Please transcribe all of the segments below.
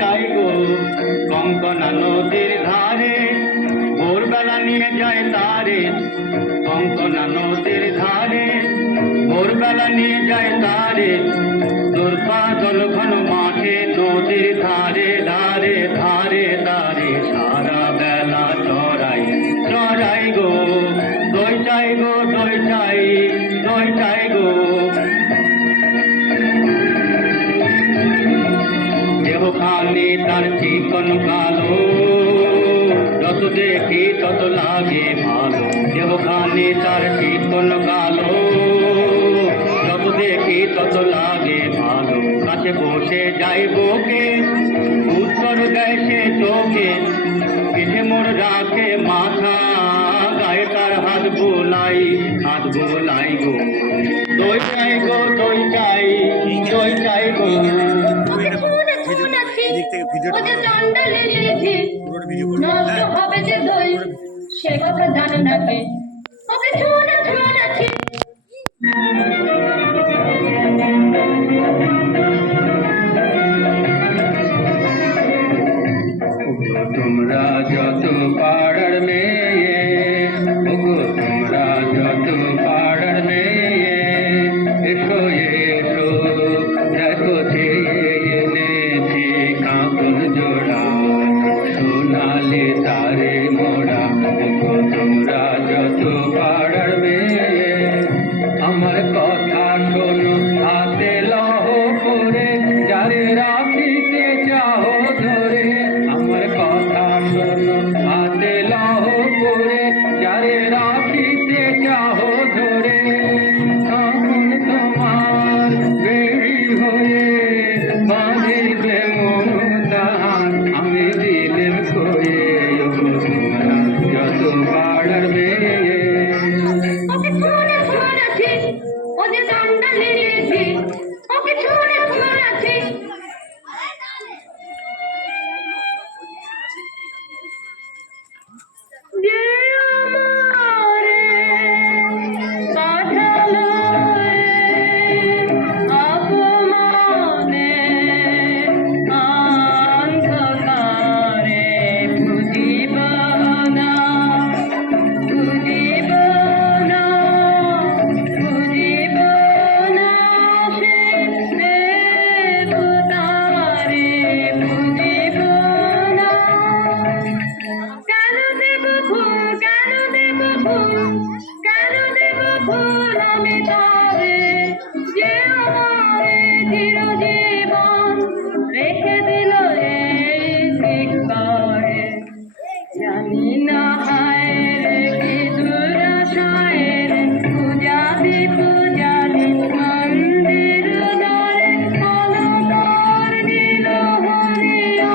যাই গো কঙ্কনা নদীর ধারে, ভোরবেলা নিয়ে যায় তারে। কঙ্কনা নদীর ধারে, ভোরবেলা নিয়ে যায় তারে। দুর্বা জল ঘন মাঠে, নদীর ধারে ধারে ধারে ধারে সারা বেলা চড়াই চড়াই গো। দই চাই গো দই চাই, দই চাই গো। দেহখানি তার চিকন কালো, যত দেখি তত লাগে ভালো। দেহখানি তার চিকন কালো, যত দেখি তত লাগে ভালো। কাছে বসে যাই বকে, উত্তর দেয় সে চোখে। পিঠে মোর রাখে মাথা, গায়ে তার হাত বোলাই, হাত বোলাই গো। দই চাই গো দই চাই, দই চাই গো। সে কথা জানে না কে, ওকে ছুঁড়ে ছুঁড়েছি। তোমরা যত পাড়ার মেয়ে, ওগো তোমরা যত পাড়ার মেয়ে, এসো এসো দেখো চেয়ে এনেছি কাপড় জোড়া, সোনালে তারে মোড়া। ওগো তোমরা যত পাড়ার মেয়ে, আমার কথা শোনো হাতে লহ করে, যারে রাখিতে চাও ধরে। আমার কথা শোনো হাতে লহ করে, যারে রাখিতে চাও ধরে। তখন তোমার বেড়ি হয়ে বাঁধিবে মমতার, আমি দিলের কয়ে। তোমরা যত পাড়ার মেয়ে, ওকে ছুঁড়ে ছুঁড়েছি, ওদের ডান্ডা লেড়েছি। ওকে ছুঁড়ে ছুঁড়েছি। যে আমারে পাঠালো অপমানে, অন্ধকারে বুঝিব না, বুঝিব না, বুঝিব না সে দেবতারে, বুঝিব না। কেন দেব ফুল, কেন দেব ফুল, কেন দেব ফুল আমি তবে, যে আমারে চিরজীবন রেখে দিল এই শিক্ষায়। জানি না হায় রে কি দুরাশায় রে, পূজাবি পূজাবি মন্দির দ্বারে অলঙ্কার দিল হরিয়া,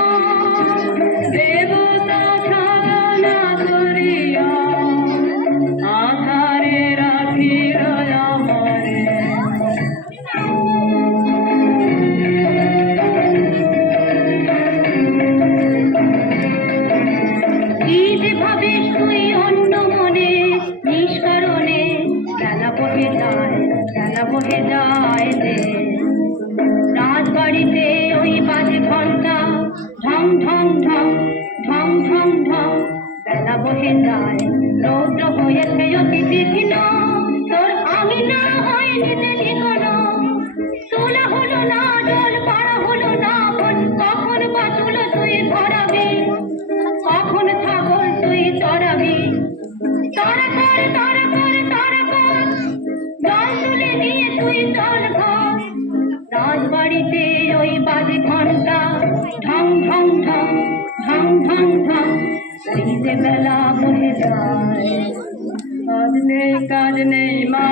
দেবতা ছাড়া করিয়া আধারে রাখিল আমারে। কি যে ভাবিস তুই অন্য মনে, নিষ্কারণে বেলা বহে যায়, বেলা বহে যায় রে। রাজবাড়িতে ওই বাজে ঘন্টা, ঢং ঢং ঢং, ঢং ঢং ঢং, বেলা বহে যায়। রৌদ্র হয়েছে অতি তীক্ষ্ণ, তোর আমি না হয়নি কোনো। তোলা হলো না জল, পাড়া হলো না বন, কখন বাঁচল তুই ধরাবি, কখন ছাগল তুই চড়াবি। তারা কর তারা কর তারা কর, জল তুলে নিয়ে তুই চল ঘর। রাজবাড়িতে ওই বাজে ঘন্টা, ঢং ঢং ঢং, ঢং ঢং ঢং, এই যে বেলা বহে যায়। কাজ নেই মা।